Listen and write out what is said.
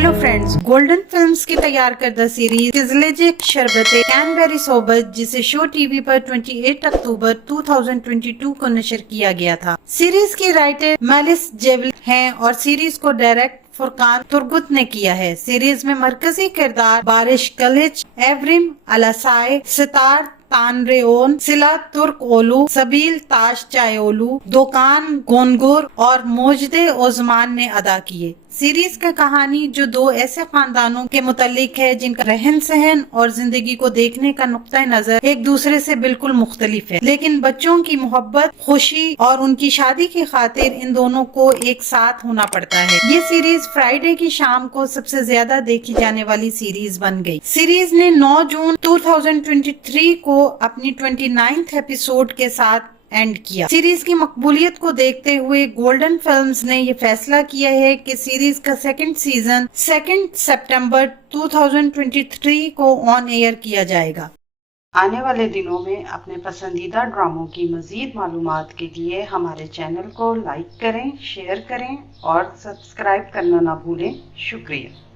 Hello friends, golden films की तैयार करदा सीरीज किज़लेजे शरबते कैनबेरी सोबत जिसे शो टीवी पर 28 अक्टूबर 2022 को नशर किया गया था। सीरीज की राइटर मेलिस जेवल हैं और सीरीज को डायरेक्ट फुरकान तुर्गुत ने किया है। सीरीज में मरकजी किरदार बारिश कलिच, एवरिम अलासाई, सितार तानरेओन, सिला तुर्क ओलू, सबील ताश चायोलू, दोकान गोनगुर और मोजदे ओजमान ने अदा किए। सीरीज का कहानी जो दो ऐसे खानदानों के मुतालिक है जिनका रहन सहन और जिंदगी को देखने का नुक्ता नजर एक दूसरे से बिल्कुल मुख्तलिफ है, लेकिन बच्चों की मोहब्बत, खुशी और उनकी शादी की खातिर इन दोनों को एक साथ होना पड़ता है। ये सीरीज फ्राइडे की शाम को सबसे ज्यादा देखी जाने वाली सीरीज बन गई। सीरीज ने 9 जून 2023 को अपनी 29th एपिसोड के साथ एंड किया। सीरीज की मकबूलियत को देखते हुए गोल्डन फिल्म्स ने ये फैसला किया है कि सीरीज का सेकंड सीजन 2 सितंबर 2023 को ऑन एयर किया जाएगा। आने वाले दिनों में अपने पसंदीदा ड्रामों की मजीद मालूमात के लिए हमारे चैनल को लाइक करें, शेयर करें और सब्सक्राइब करना ना भूलें। शुक्रिया।